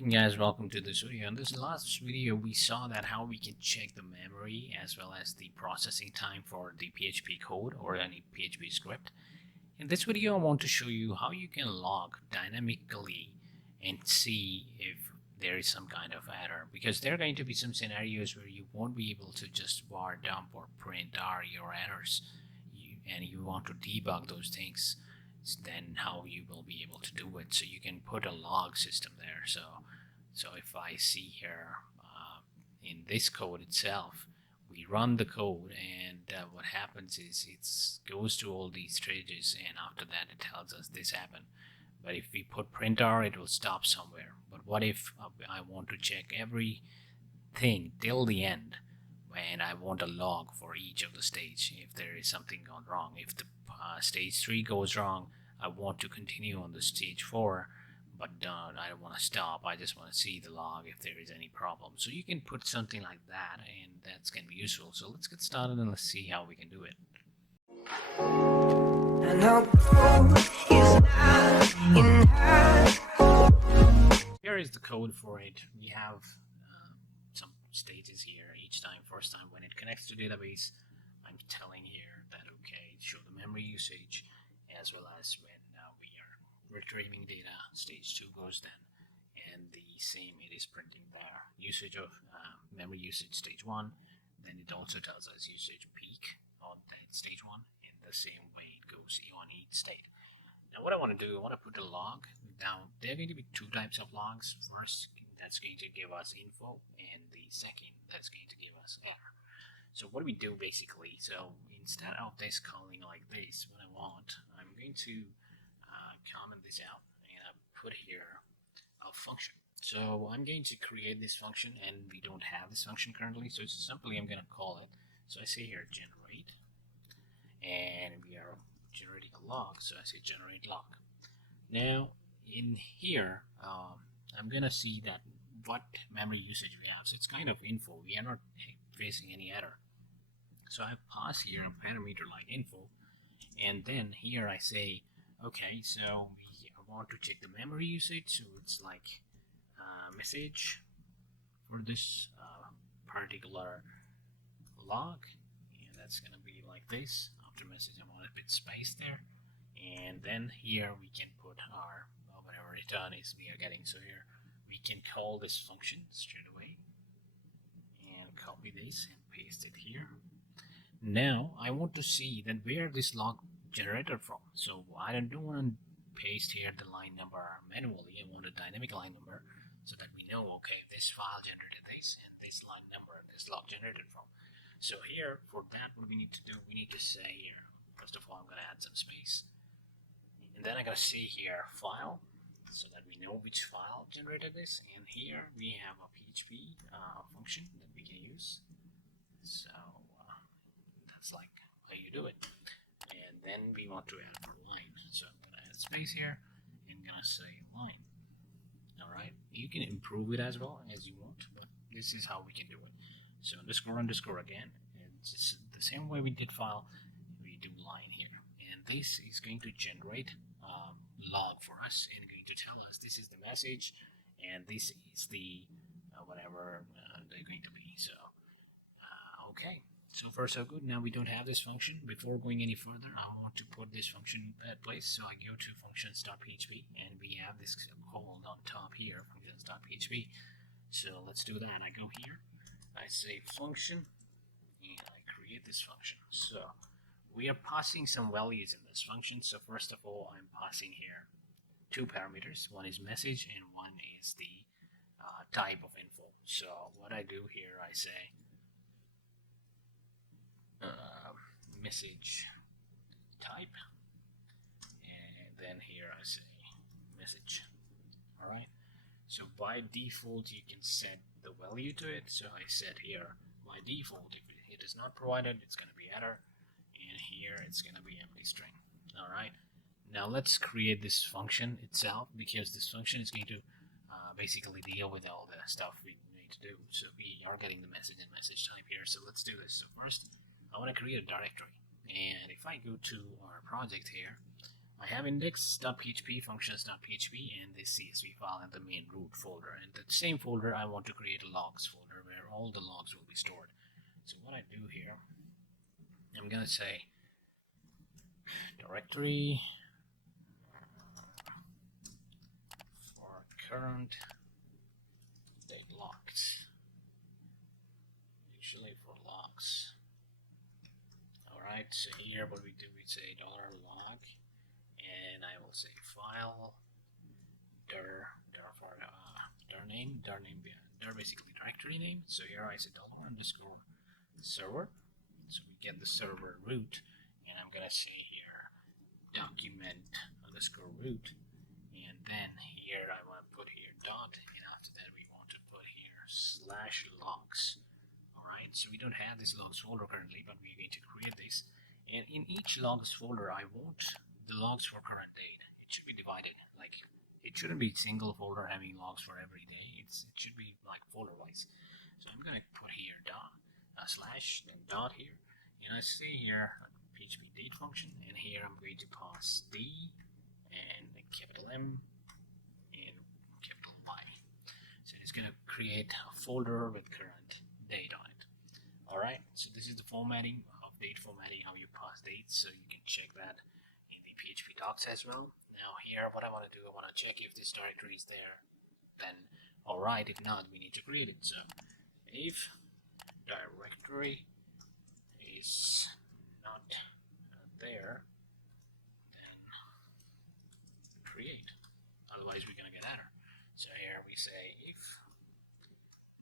Welcome guys, welcome to this video. In this last video we saw that how we can check the memory as well as the processing time for the PHP code or any PHP script. In this video I want to show you how you can log dynamically and see if there is some kind of error, because there are going to be some scenarios where you won't be able to just var dump or print your errors and you want to debug those things. Then how you will be able to do it. So you can put a log system there. So if I see here in this code itself, we run the code and what happens is it goes to all these stages, and after that it tells us this happened. But if we put printer, it will stop somewhere. But what if I want to check everything till the end, and I want a log for each of the stage if there is something gone wrong. If the stage 3 goes wrong, I want to continue on the stage 4, but I don't want to stop. I just want to see the log if there is any problem. So you can put something like that, and that's going to be useful. So let's get started and let's see how we can do it. Here is the code for it. We have some stages here. Each time, first time when it connects to database, I'm telling here that okay, show the memory usage, as well as when we are retrieving data, stage 2 goes then, and the same it is printing there. Usage of memory usage stage 1, then it also tells us usage peak on that stage 1, in the same way it goes on each state. Now what I want to do, I want to put a log. Now there are going to be two types of logs. First, that's going to give us info, and the second, that's going to give us error. So what do we do basically? So instead of this calling like this, what I want, I'm going to comment this out, and I put here a function. So I'm going to create this function, and we don't have this function currently, so it's simply I'm going to call it. So I say here generate, and we are generating a log, so I say generate log. Now in here I'm going to see that what memory usage we have. So it's kind of info, we are not facing any error. So I pass here a parameter like info, and then here I say okay, so we want to check the memory usage, so it's like message for this particular log, and that's gonna be like this. After message I want a bit space there, and then here we can put our whatever return is we are getting. So here we can call this function straight away and copy this and paste it here. Now I want to see that where this log generated from. So I don't want to paste here the line number manually. I want a dynamic line number so that we know okay, this file generated this, and this line number this log generated from. So here for that, what we need to do, we need to say here, first of all I'm going to add some space, and then I'm going to say here file, so that we know which file generated this, and here we have a PHP function that we can use. So that's like how you do it. And then we want to add a line, so I'm going to add space here and I'm going to say line. Alright, you can improve it as well as you want, but this is how we can do it. So underscore again, and just the same way we did file, we do line here, and this is going to generate log for us and going to tell us this is the message and this is the whatever they're going to be. So okay, so far so good. Now we don't have this function. Before going any further, I want to put this function at place, so I go to functions.php, and we have this called on top here, functions.php. So let's do that. I go here, I say function, and I create this function. So we are passing some values in this function. So first of all, I'm passing here two parameters. One is message and one is the type of info. So what I do here, I say message type, and then here I say message. Alright, so by default you can set the value to it. So I set here by default, if it is not provided, it's going to be error, and here it's going to be empty string. Alright, now let's create this function itself, because this function is going to basically deal with all the stuff we need to do. So we are getting the message and message type here. So let's do this. So first I want to create a directory, and if I go to our project here, I have index.php, functions.php, and the CSV file in the main root folder. And the same folder, I want to create a logs folder where all the logs will be stored. So what I do here, I'm gonna say directory for current date logs, usually for logs. Alright, so here what we do, we say $log, and I will say file dir for dir basically directory name. So here I say $_server, so we get the server root, and I'm gonna say here document underscore root, and then here I want to put here dot, and after that we want to put here /logs. Alright, so we don't have this logs folder currently, but we're going to create this, and in each logs folder I want the logs for current date. It should be divided, like it shouldn't be single folder having logs for every day. It should be like folder wise. So I'm gonna put here dot slash and dot here, and I say here PHP date function, and here I'm going to pass D and capital M and capital Y. So it's gonna create a folder with current date on it. Alright, so this is the formatting of date formatting, how you pass dates, so you can check that in the PHP docs as well. Now here what I want to do, I want to check if this directory is there, then alright, if not we need to create it. So if directory is not there, then create, otherwise we're gonna get error. So here we say if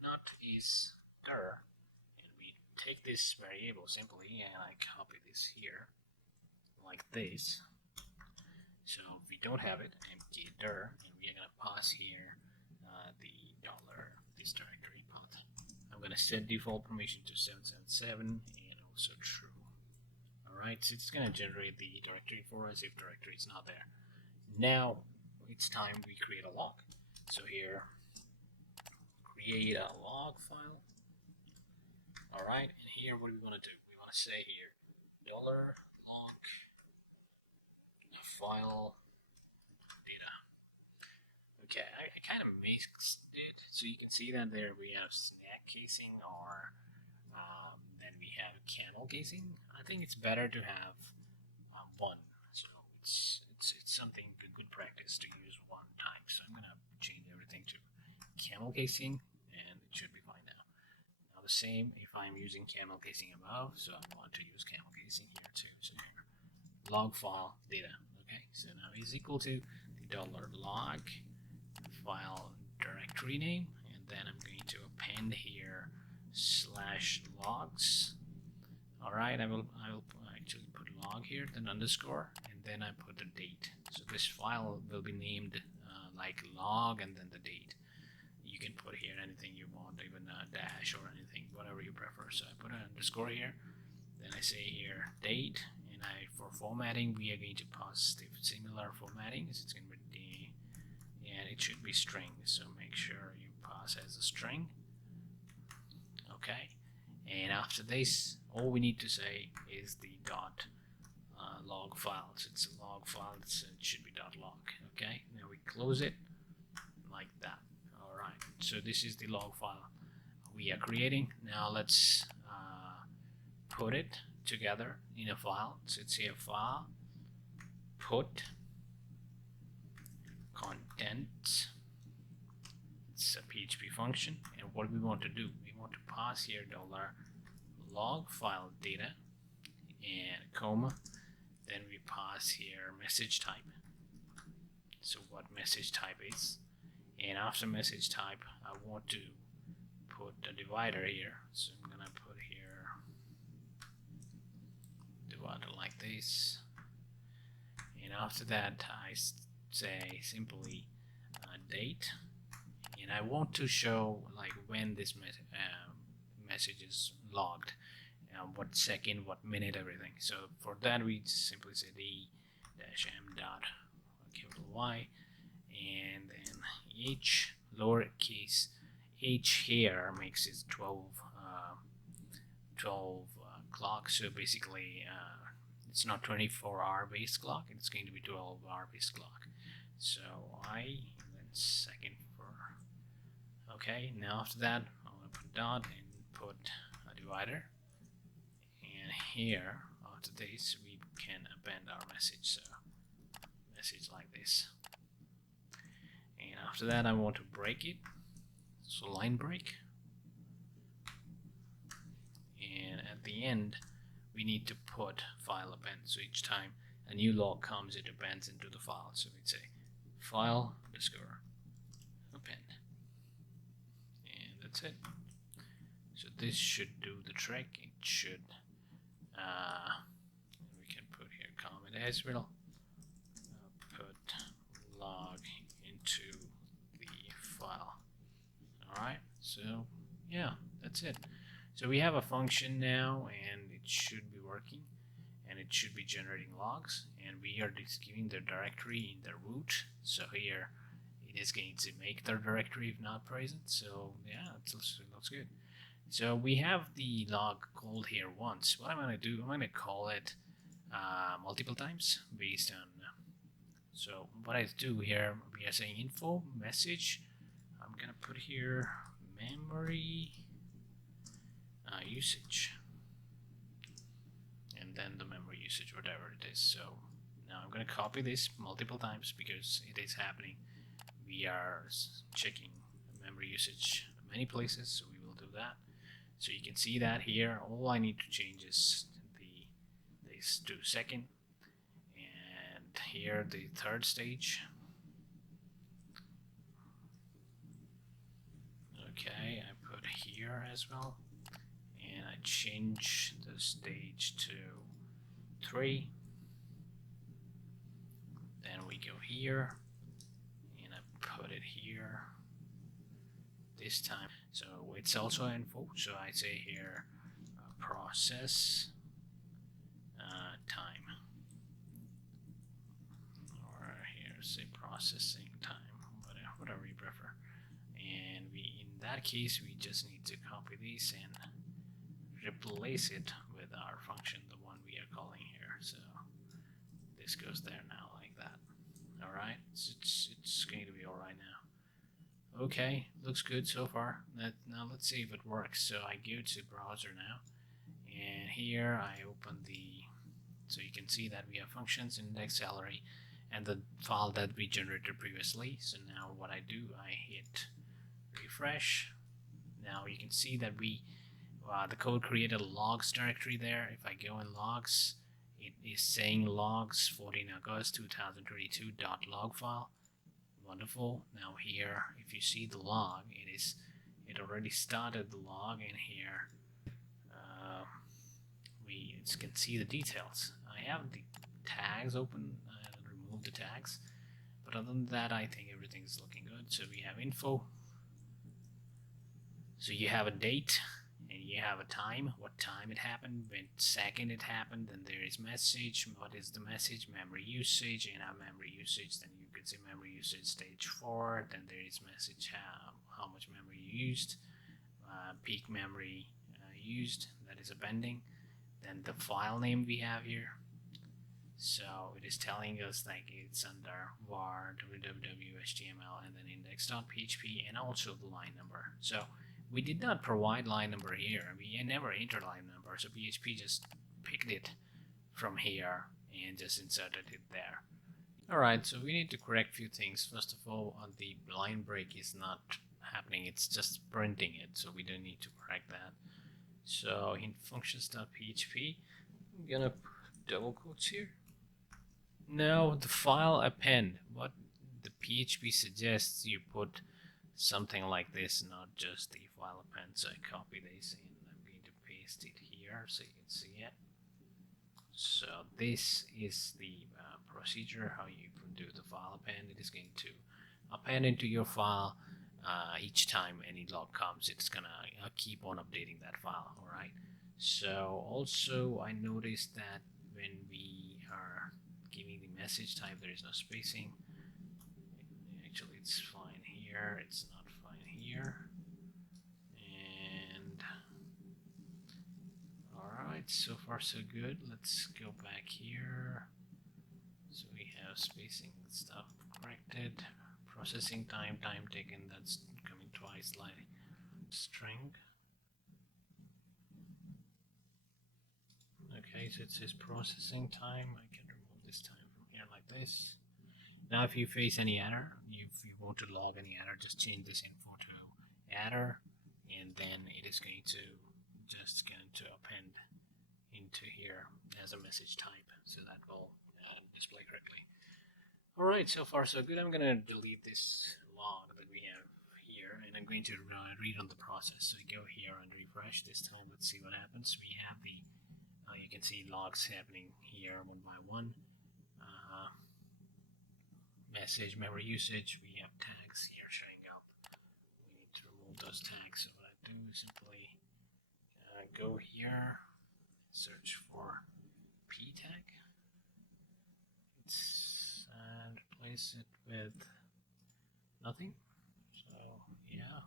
not is dir, and we take this variable simply and I copy this here like this. So if we don't have it, empty dir, and we are gonna pass here the this directory path. I'm gonna set default permission to 777 and also true. Alright, so it's gonna generate the directory for us if directory is not there. Now it's time we create a log. So here, create a log file. Alright, and here what do we want to do? We want to say here $log file data. Okay, I kind of mixed it, so you can see that there we have snack casing, or then we have camel casing. I think it's better to have one, so it's something good practice to use one time. So I'm gonna change everything to camel casing, and it should be fine now. Now the same if I'm using camel casing above, so I want to use camel casing here too. So here, log file data. Okay, so now is equal to the $log file directory name, and then I'm going to append here /logs. Alright, I will actually put log here, then underscore, and then I put the date. So this file will be named like log and then the date. You can put here anything you want, even a dash or anything, whatever you prefer. So I put an underscore here, then I say here date, and for formatting we are going to pass the similar formatting. So it's going to be D, and it should be string, so make sure you pass as a string. Okay, and after this all we need to say is the log file. So it's a log file, so it should be .log. Okay, now we close it like that. Alright, so this is the log file we are creating. Now let's put it together in a file. So it's here file, put contents. It's a PHP function, and what we want to do, we want to pass here $log file data and comma, then we pass here message type. So what message type is, and after message type I want to put a divider here. So I'm gonna put here divider like this, and after that I say simply date, and I want to show like when this message is logged, what second, what minute, everything. So for that we simply say d-m dot capital Y, and then h lowercase h here makes it 12 o'clock. So basically it's not 24-hour base clock, it's going to be 12-hour base clock. So I, and then second for, okay, now after that I'm going to put dot and put a divider, and here after this we can append our message, so message like this. And after that I want to break it, so line break, and at the end we need to put file append, so each time a new log comes it appends into the file, so we'd say file underscore append, and that's it. So this should do the trick. It should we can put here comment as well, put log into the file. Alright, so yeah, that's it. So we have a function now, and it should be working, and it should be generating logs, and we are just giving the directory in the root. So here it is going to make the directory if not present. So yeah, it looks good. So we have the log called here once. What I'm going to do, I'm going to call it multiple times based on. So what I do here, we are saying info message. I'm going to put here memory usage, and then the memory usage, whatever it is. So now I'm going to copy this multiple times because it is happening. We are checking memory usage many places, so we will do that. So you can see that here. All I need to change is this to second, and here the third stage. Okay, I put here as well. And I change the stage to 3. Then we go here, and I put it here this time. So it's also info. So I say here process time, or here say processing time, whatever you prefer. And in that case, we just need to copy this and replace it with our function, the one we are calling here. So this goes there now like that. Alright, it's going to be alright now. Okay, looks good so far. Now let's see if it works. So I go to browser now, and here I open so you can see that we have functions, index, salary, and the file that we generated previously. So now what I do, I hit refresh. Now you can see that the code created a logs directory there. If I go in logs, it is saying logs 14 August 2022 .log file. Wonderful. Now here, if you see the log, it already started the log, and here we can see the details. I have the tags open. I remove the tags, but other than that, I think everything's looking good. So we have info. So you have a date, and you have a time, what time it happened, when second it happened. Then there is message. What is the message? Memory usage. And our memory usage, then you can see memory usage stage 4. Then there is message how much memory you used, peak memory used, that is appending. Then the file name we have here. So it is telling us like it's under var www html and then index.php, and also the line number. So we did not provide line number here. We never entered line number, so PHP just picked it from here and just inserted it there. Alright, so we need to correct a few things. First of all, the line break is not happening, it's just printing it, so we don't need to correct that. So in functions.php, I'm gonna put double quotes here. Now the file append, what the PHP suggests you put something like this, not just the file append. So I copy this and I'm going to paste it here so you can see it. So this is the procedure how you do the file append. It is going to append into your file. Each time any log comes, it's gonna keep on updating that file. Alright, so also I noticed that when we are giving the message type, there is no spacing. Actually, it's fine here, it's not fine here. And alright, Alright, so far so good. Let's go back here. So we have spacing stuff corrected. Processing time, time taken, that's coming twice like string. Okay, so it says processing time. I can remove this time from here like this. Now if you face any error, if you want to log any error, just change this info to error, and then it is going to append into here as a message type, so that will display correctly. Alright, so far so good. I'm going to delete this log that we have here, and I'm going to read on the process. So go here and refresh this time. Let's see what happens. We have the you can see logs happening here one by one. Message, memory usage, we have tags here showing up. We need to remove those tags. So what I do is simply go here, search for p tag, and replace it with nothing. So yeah,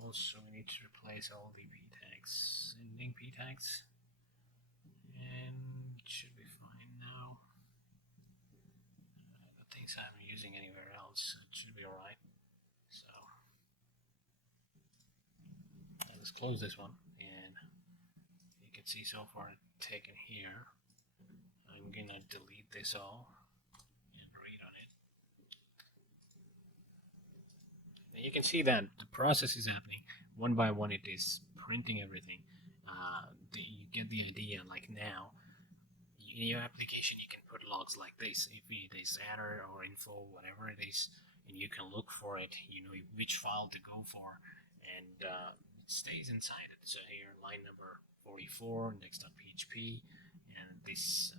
also we need to replace all the p tags, ending p tags, and it should be fine now. I'm using anywhere else, it should be alright. So let's close this one, and you can see so far taken here. I'm gonna delete this all and read on it. And you can see that the process is happening one by one. It is printing everything. You get the idea. Like now, in your application you can put logs like this. If it is error or info, whatever it is, and you can look for it, you know which file to go for, and it stays inside it. So here line number 44 index.php, and this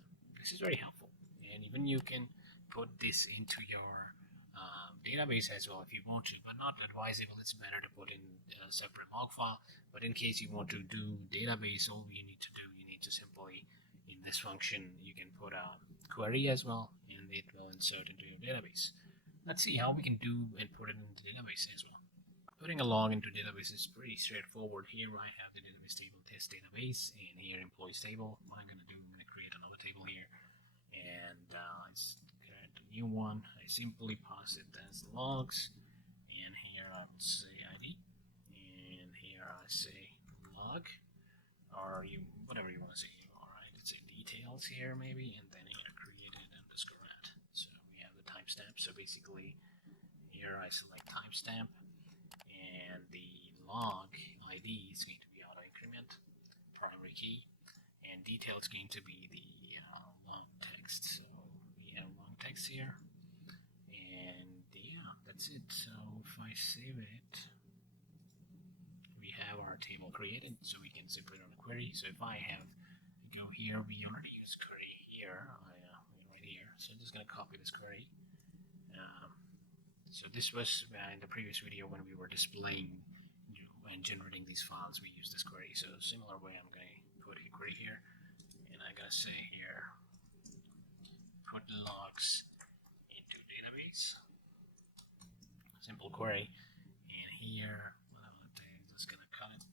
is very helpful. And even you can put this into your database as well if you want to, but not advisable. It's better to put in a separate log file. But in case you want to do database, all you need to do, you need to simply, in this function, you can put a query as well, and it will insert into your database. Let's see how we can do and put it in the database as well. Putting a log into database is pretty straightforward. Here I have the database table, test database, and here employees table. What I'm going to do, I'm going to create another table here, and let's create a new one. I simply pass it as logs, and here I will say ID, and here I say log, or whatever you want to say. Details here maybe, and then here created underscore at. So we have the timestamp. So basically here I select timestamp, and the log ID is going to be auto increment, primary key, and detail is going to be the long text. So we have long text here, and yeah, that's it. So if I save it, we have our table created, so we can simply run a query. So if I have go here, we already use query here, right here. So I'm just going to copy this query. So this was in the previous video when we were displaying and generating these files, we use this query. So similar way, I'm going to put a query here, and I'm going to say here, put logs into database, simple query, and here, I'm just going to cut it.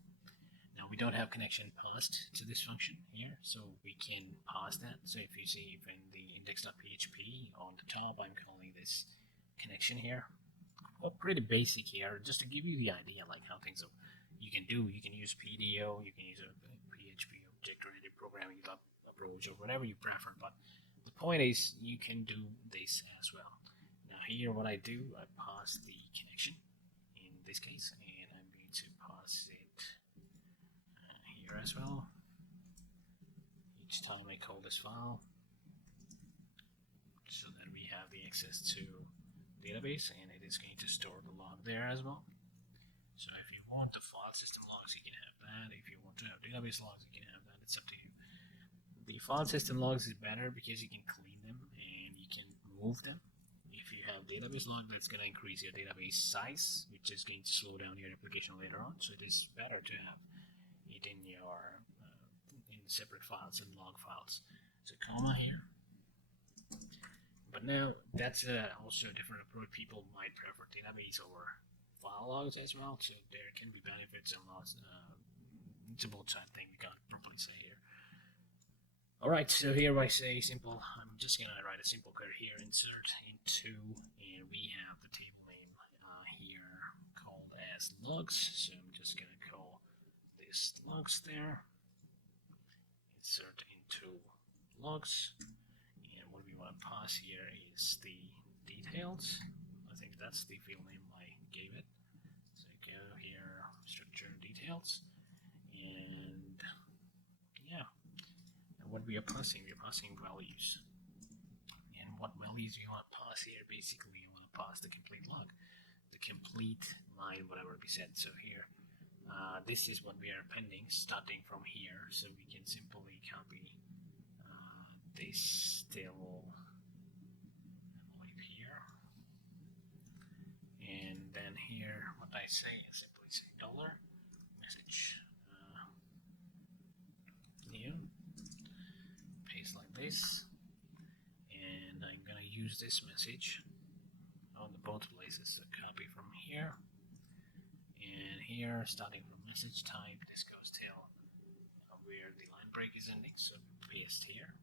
Now we don't have connection passed to this function here, so we can pass that. So if you see in the index.php on the top, I'm calling this connection here. Well, pretty basic here, just to give you the idea like how things you can do. You can use PDO, you can use a PHP object-oriented programming approach, or whatever you prefer. But the point is, you can do this as well. Now here, what I do, I pass the connection in this case, and I'm going to pass it here as well. Each time I call this file, so that we have the access to database, and it is going to store the log there as well. So if you want the file system logs, you can have that. If you want to have database logs, you can have that. It's up to you. The file system logs is better because you can clean them and you can move them. If you have database log, that's going to increase your database size, which is going to slow down your application later on. So it is better to have it in your in separate files and log files. So comma here. But now that's also a different approach. People might prefer database over file logs as well. So there can be benefits and loss. It's a both side thing. We can't properly say here. Alright, so here I say simple, I'm just gonna write a simple code here, insert into, and we have the table name here called as logs, so I'm just gonna call this logs there, insert into logs, and what we want to pass here is the details. I think that's the field name I gave it. So go here, structure details, and yeah, and what we are passing values. And what values we want to pass here, basically we want to pass the complete log, the complete line, whatever we said. So here, this is what we are appending starting from here, so we can simply copy this table right here, and then here what I say is simply say dollar message new, paste like this, and I'm gonna use this message on the both places. So copy from here and here, starting from message type, this goes till where the line break is ending, so paste here.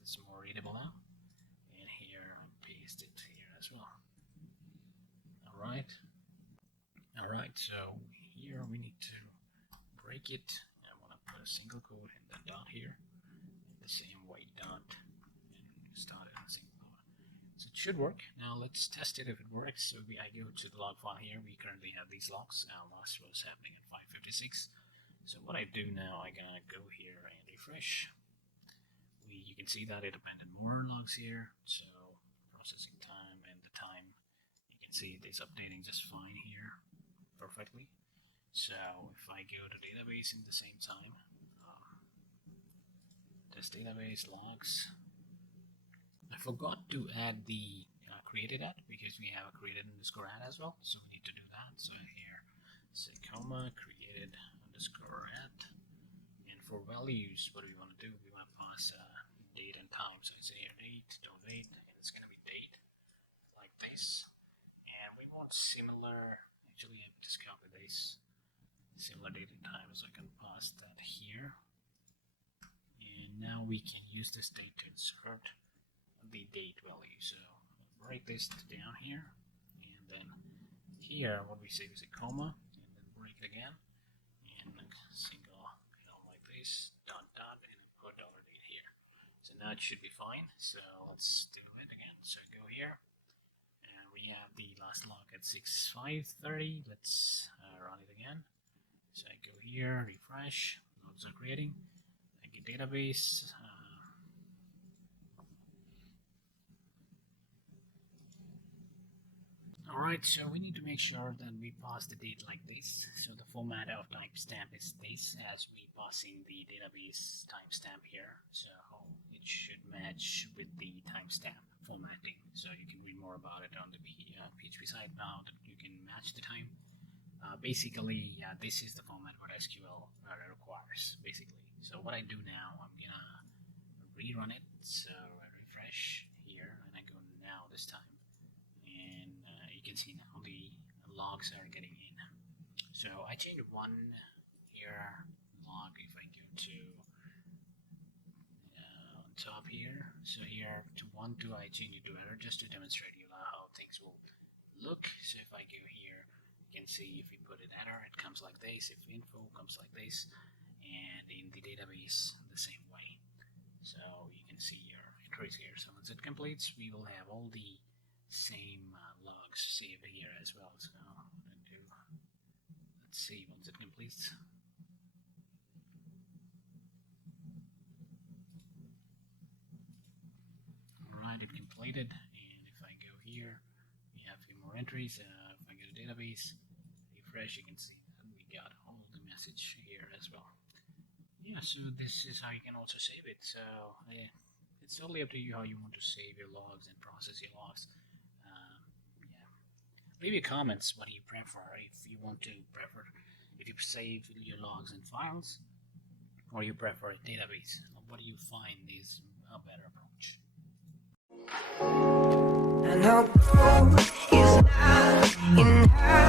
It's more readable now, and here paste it here as well. Alright, so here we need to break it. I want to put a single quote and then dot here, the same way dot, and start it on single quote. So it should work. Now let's test it if it works. So I go to the log file here. We currently have these logs. Our last was happening at 5:56. So what I do now, I'm gonna go here and refresh. You can see that it appended more logs here, so processing time and the time, you can see it is updating just fine here, perfectly. So if I go to database in the same time, this database logs, I forgot to add the created at, because we have a created underscore at as well, so we need to do that. So here, say comma created underscore at, and for values, what do we want to do? We want to pass date and time. So it's here date, and it's going to be date like this, and we want similar, actually I just copy this, similar date and time, so I can pass that here, and now we can use this date to insert the date value. So I'll break this down here, and then here what we say is a comma, and then break it again, and single, like this, dot, and put dollar date here. So now it should be fine. So let's do it again. So go here, and we have the last log at 6:5:30. Let's run it again. So I go here, refresh, logs are creating. I get database. Alright, so we need to make sure that we pass the date like this. So the format of timestamp is this, as we passing the database timestamp here. So it should match with the timestamp formatting. So you can read more about it on the PHP site now that you can match the time. Basically, this is the format what SQL requires, basically. So what I do now, I'm gonna rerun it. So I refresh here, and I go now this time. And you can see now the logs are getting in. So I change one here log. If I go to on top here, so here to 1, 2, I change it to error just to demonstrate you how things will look. So if I go here, you can see if we put an error, it comes like this. If info comes like this, and in the database the same way. So you can see your entries here. So once it completes, we will have all the same logs saved here as well. So let's see once it completes. Alright, it completed, and if I go here, we have a few more entries. If I go to database, refresh, you can see that we got all the message here as well. Yeah, so this is how you can also save it. So it's totally up to you how you want to save your logs and process your logs. Leave your comments what you prefer, if you want to if you save your logs in files, or you prefer a database. What do you find is a better approach? And hope is not in her.